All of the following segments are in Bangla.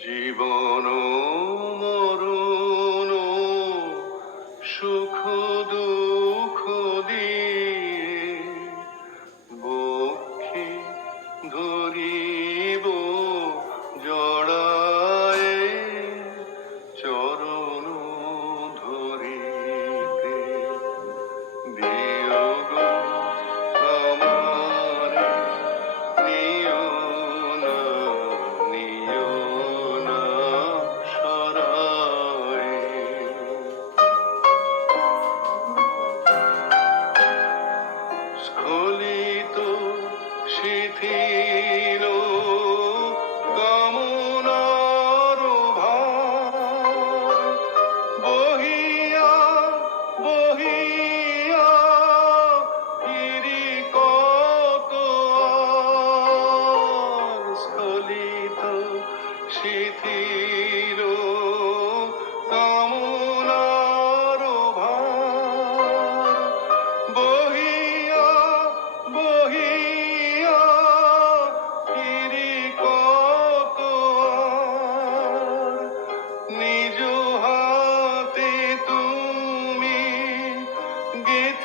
জীবন মরণ সুখ দুঃখ দিয়ে বক্ষে ধরিয়ে স্খলিত শিথিল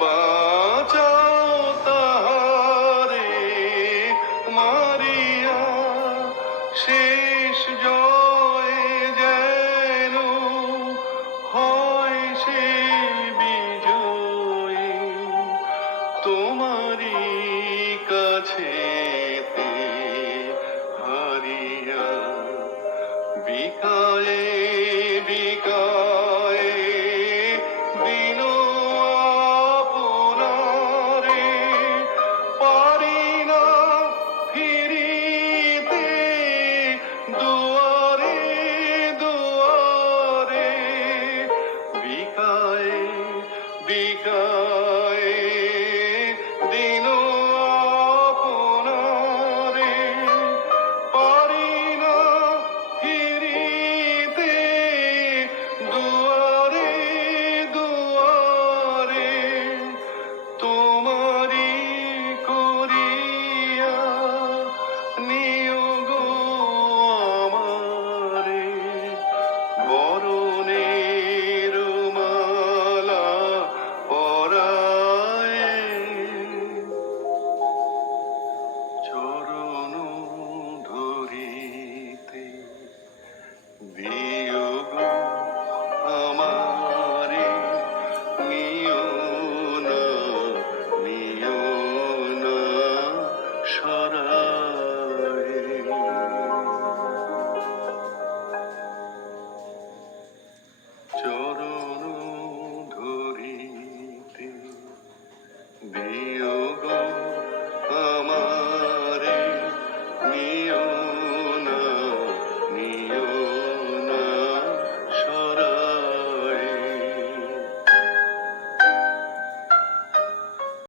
বাঁচাও তাহারে মারিয়া শেষ জয় যেন হয় সে বিজয়। তোমারই কাছে বিদায় দিন পারি দুয়ারে দুয়ারে। তোমার baby.